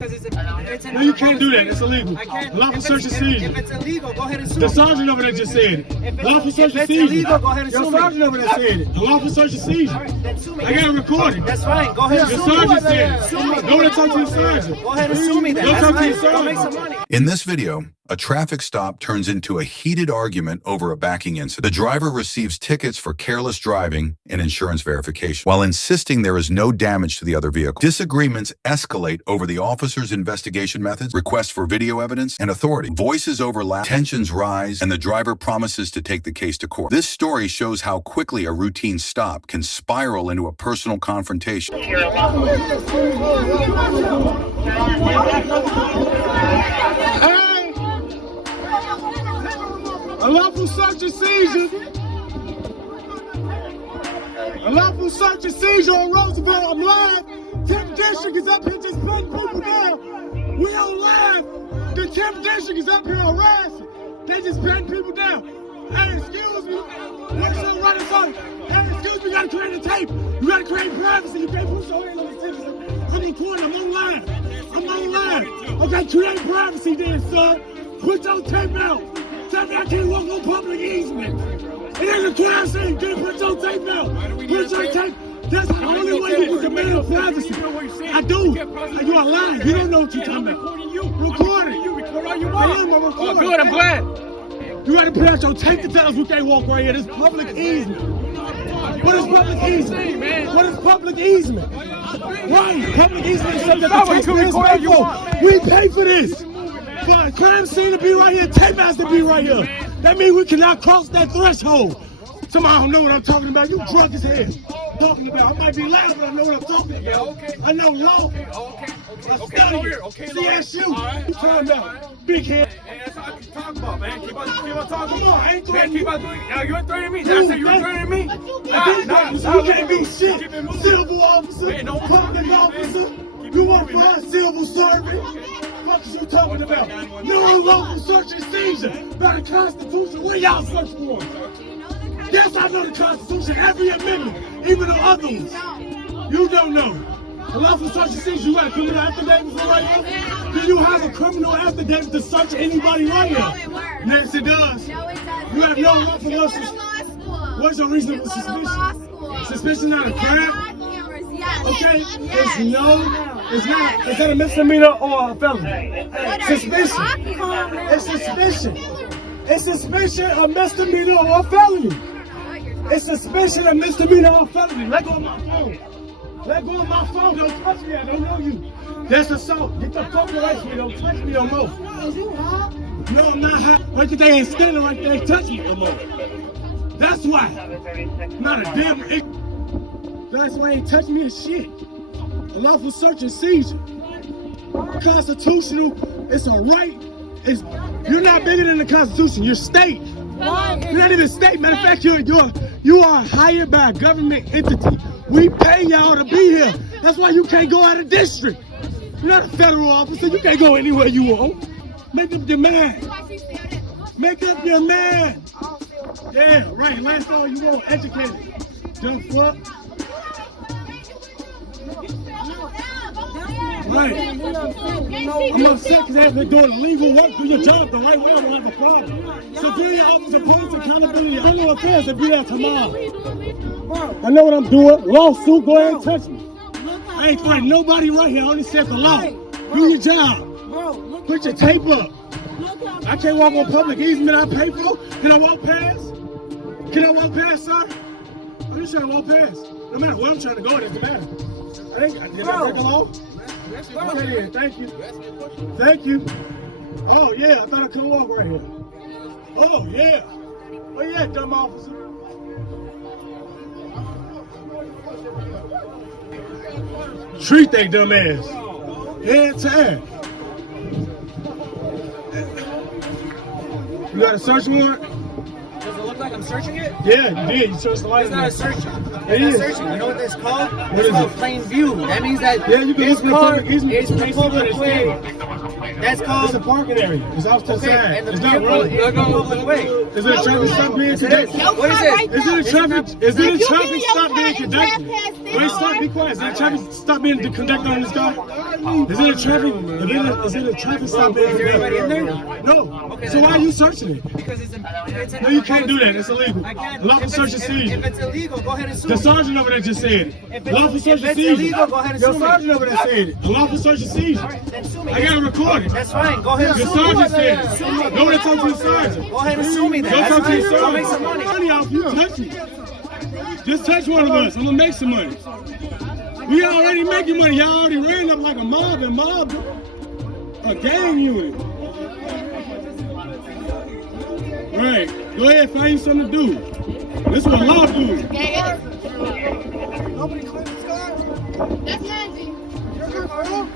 No, you can't do that. It's illegal. Unlawful search and seizure. If it's illegal, go ahead and sue The me. sergeant over there just said it. Unlawful search and If it's seizure. illegal, go ahead and Your sue me. sergeant over there said it. Unlawful search and seizure. Then sue me. I got it recorded. That's fine. Go ahead and Your sue me. sergeant said it. Sue me. Go and talk to your sergeant. Go ahead and sue me then. Go That's talk to fine. your Go make some sergeant. money. In this video, a traffic stop turns into a heated argument over a backing incident. The driver receives tickets for careless driving and insurance verification, while insisting there is no damage to the other vehicle. Disagreements escalate over the officer's investigation methods, requests for video evidence, and authority. Voices overlap, tensions rise, and the driver promises to take the case to court. This story shows how quickly a routine stop can spiral into a personal confrontation. Unlawful search and seizure. Unlawful search and seizure on Roosevelt. I'm live. 10th District is up here just putting people down. We on live. The 10th District is up here harassing. They just patting people down. Hey, excuse me. What's your right assault? Hey, excuse me. You gotta create a tape. You gotta create privacy. You can't put your hands on the citizen. I'm recording. I'm on live. I'm on live. Okay, create privacy then, son. Put your tape out. Tell me I can't walk on public easement. It ain't a crime scene. Can't put your tape out. Put your tape. That's the only way you can demand privacy. I do. You are lying. You don't know what you're talking about. Recording. You record all you want. I'm recording. Oh, good. I'm glad. You gotta put out your tape to tell us we can't walk right here. This is public easement. What is public easement? What is public easement? Right. Public easement is something that the taxpayers pay for. We pay for this. For a crime scene to be right here, tape has to be right here. That means we cannot cross that threshold. Somebody don't know what I'm talking about. You drunk as hell. Talking about. I might be loud, but I know what I'm talking about. I know law. I study it. CSU. You talking about? Big head. Hey, that's all I can talk about, man. Keep on talking. Come on, I ain't Man, threatening keep you. on doing it. Now, you're threatening me. Did I say you were threatening me? You can't be shit. Civil officer, public officer. You want for us civil servant? What is you talking about? No unlawful search and seizure by the Constitution. What y'all search for? Yes, I know the Constitution, every amendment, even the other ones. You don't know. Unlawful search and seizure, you got a criminal affidavit for right here? Do you have a criminal affidavit to search anybody right here? Yes, it does. No, it doesn't. You have no unlawful You go to suspicion. law school. What's your reasonable You go to law suspicion? school. Suspicion not a We crime? have law cameras, yes. Okay, Yes. it's not. Is that a misdemeanor or a felony? What are you Suspicion. talking about? It's suspicion. It's suspicion of misdemeanor or a felony. It's suspicion of misdemeanor or a felony. Let go of my phone. Let go of my phone. Don't touch me. I don't know you. That's assault. Get the fuck away from me. Don't touch me no more. No, I'm not hot. Look at they ain't standing right there. They touch me no more. That's why. I'm not a damn ignorant. That's why he ain't touched me a shit. Unlawful search and seizure. Constitutional, it's a right. You're not bigger than the Constitution. You're state. You're not even state. Matter of fact, you are hired by a government entity. We pay y'all to be here. That's why you can't go out of district. You're not a federal officer. You can't go anywhere you want. Make up your mind. Make up your mind. Yeah, right. Last all you want, educated. Dumb fuck. Right. I'm upset because they have been doing legal work. Do your job the right way. I don't have a problem. Civilian officer, police accountability, criminal affairs, they'll be there tomorrow. I know what I'm doing. Lawsuit, go ahead and touch me. I ain't fighting nobody right here. I only said the law. Do your job. Put your tape up. I can't walk on public easement I pay for. Can I walk past? Can I walk past, sir? I'm just trying to walk past. No matter where I'm trying to go, it doesn't matter. Did I break the law? Okay, then. Thank you. Thank you. Oh, yeah. I thought I couldn't walk right here. Oh, yeah. Oh, yeah, dumb officer. Treat they dumb ass. Head time. You got a search warrant? Does it look like I'm searching it? Yeah, you did. You searched the It's not a license. search. It It's is. not searching. You know what that's called? What It's is called it? plain view. That means that Yeah, you can this look car at the easement. is You can't see where it's public way. That's It's a called parking area. It's off to the okay, side. and the It's not vehicle running. is the public way. Is it a traffic stop being conducted? What is it? Is it a traffic? Is it a traffic stop being conducted? Wait, Wait, stop. Be quiet. Is it a traffic stop being conducted on this car? Is it a traffic? Is it a traffic stop? Is there anybody in there? No. Okay, So then why are you searching it? Because it's an No, you can't do that. It's illegal. I can't. Lawful search and seizure. If it's illegal, go ahead and sue The me. sergeant over there just said it. Lawful search and it's seizure. illegal, go ahead and Your sue me. sergeant over there said it. A lawful search and seizure. All right, then sue me. I got it recorded. That's fine. Go ahead and Your sue me. sergeant said it. Sue me. Go over there and talk to the sergeant. Go ahead and sue me then. Go That's talk to fine. your Go sergeant. make some money. Money off you. Touch me. Just touch one of us. I'm gonna make some money. We already making money. Y'all already ran up like a mob and mobbed a gang unit. Right. Go ahead, find you something to do. This is what law do. Nobody claims this car? That's Nancy. You're good, bro.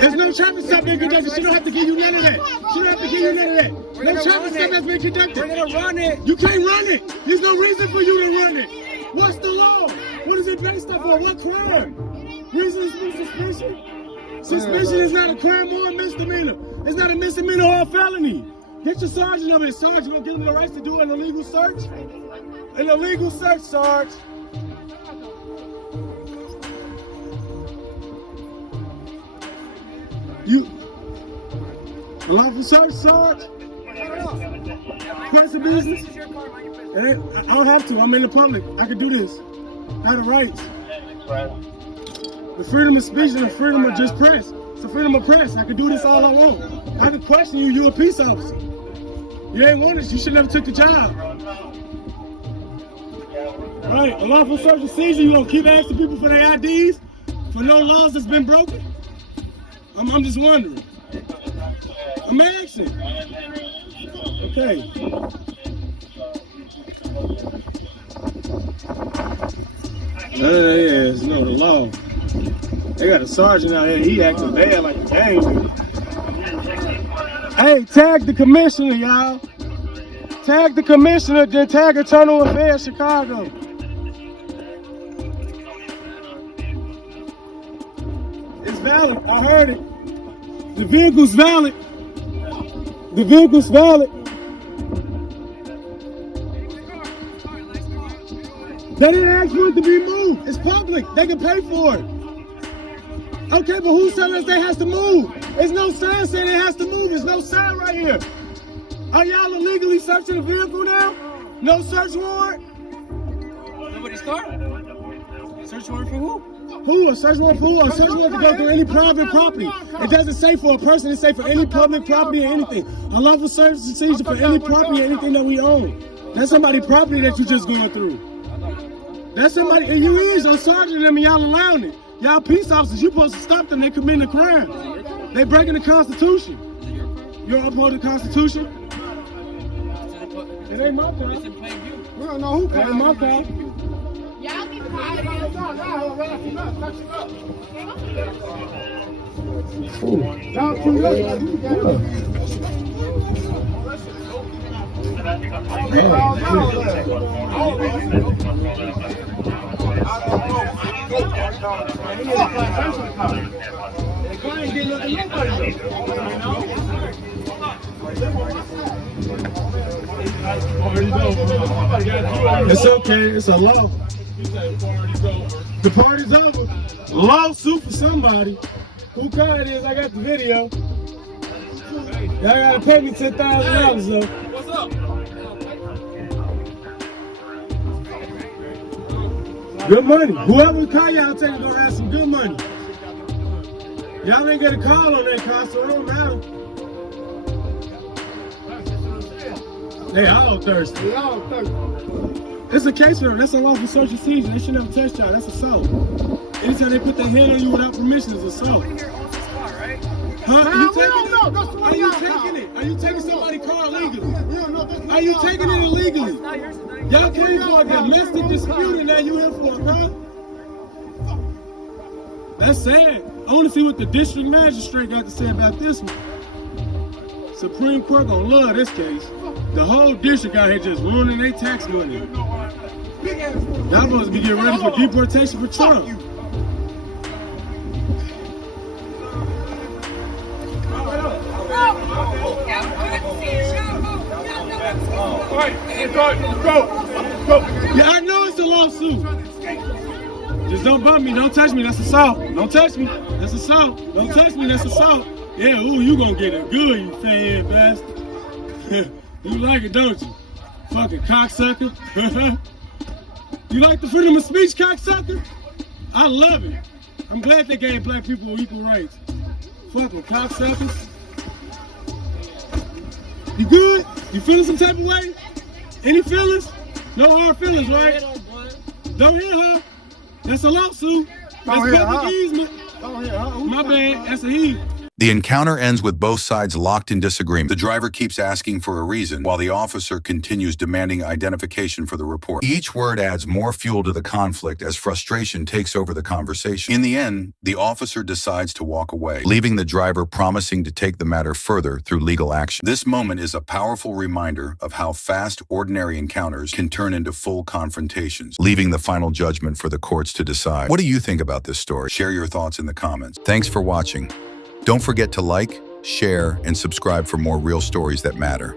There's no traffic stop being conducted. She don't have to give you none of that. She don't have to give you none of that. No traffic stop has been conducted. We're gonna run it. You can't run it. There's no reason for you to run it. What's the law? What is it based off of? What crime? Reason for suspicion? Suspicion is not a crime or a misdemeanor. It's not a misdemeanor or a felony. Get your sergeant over there. Sergeant, you gonna give them the rights to do an illegal search? An illegal search, Sarge. You unlawful search, Sarge? Place of business? I don't have to. I'm in the public. I can do this. I have the rights. The freedom of speech and the freedom of just press. It's the freedom of press. I can do this all I want. I can question you. You're a peace officer. You ain't want it. You should never took the job. Right. Unlawful search and seizure. You gonna keep asking people for their IDs for no laws that's been broken? I'm just wondering. I'm asking. Okay. Yes, no, the law. They got a sergeant out here. He acting bad like a gang. Hey, tag the commissioner, y'all. Tag the commissioner, then tag Internal Affairs Chicago. It's valid. I heard it. The vehicle's valid. The vehicle's valid. They didn't ask for it to be moved. It's public. They can pay for it. Okay, but who's telling us they has to move? There's no sign saying it has to move. There's no sign right here. Are y'all illegally searching the vehicle now? No search warrant? Nobody's car? Search warrant for who? Who? A search warrant for who? A search warrant to go through any private property. It doesn't say for a person. It say for any public property or anything. A lawful search and seizure for any property or anything that we own. That's somebody's property that you just going through. That's somebody, and you is a sergeant them and y'all allowing it. Y'all peace officers, you supposed to stop them. They committing a crime. They breaking the Constitution. You don't uphold the Constitution? It ain't my car. It's in plain view. We don't know who car. It ain't my car. Y'all be quiet. It's okay, it's a law. The party's over. Lawsuit for somebody. Who car it is, I got the video. Y'all gotta pay me $10,000 though. What's up? Good money. Whoever car y'all taking gonna have some good money. Y'all ain't get a call on that car, so it don't matter. They all thirsty. They all thirsty. It's a case for them. That's a lawful search and seizure. They should never touch y'all. That's assault. Anytime they put their hand on you without permission is assault. Huh? Are you taking it? Are you taking it? Are you taking somebody's car illegally? Are you taking it illegally? Y'all came for a domestic dispute and now you here for a car? That's sad. I want to see what the district magistrate got to say about this one. Supreme Court gonna love this case. The whole district out here just ruining their tax money. Y'all supposed to be getting ready for deportation for Trump. All right, let's go. Yeah, I know it's a lawsuit. Just don't bump me. Don't touch me. That's assault. Don't touch me. That's assault. Don't touch me. That's assault. Yeah, ooh, you gonna get it good, you fat bastard. You like it, don't you? Fucking cocksucker. You like the freedom of speech, cocksucker? I love it. I'm glad they gave black people equal rights. Fucking cocksuckers. You good? You feeling some type of way? Any feelings? No hard feelings, right? Don't hit her. That's a lawsuit. That's public easement. My bad. That's a he. The encounter ends with both sides locked in disagreement. The driver keeps asking for a reason, while the officer continues demanding identification for the report. Each word adds more fuel to the conflict as frustration takes over the conversation. In the end, the officer decides to walk away, leaving the driver promising to take the matter further through legal action. This moment is a powerful reminder of how fast ordinary encounters can turn into full confrontations, leaving the final judgment for the courts to decide. What do you think about this story? Share your thoughts in the comments. Thanks for watching. Don't forget to like, share, and subscribe for more real stories that matter.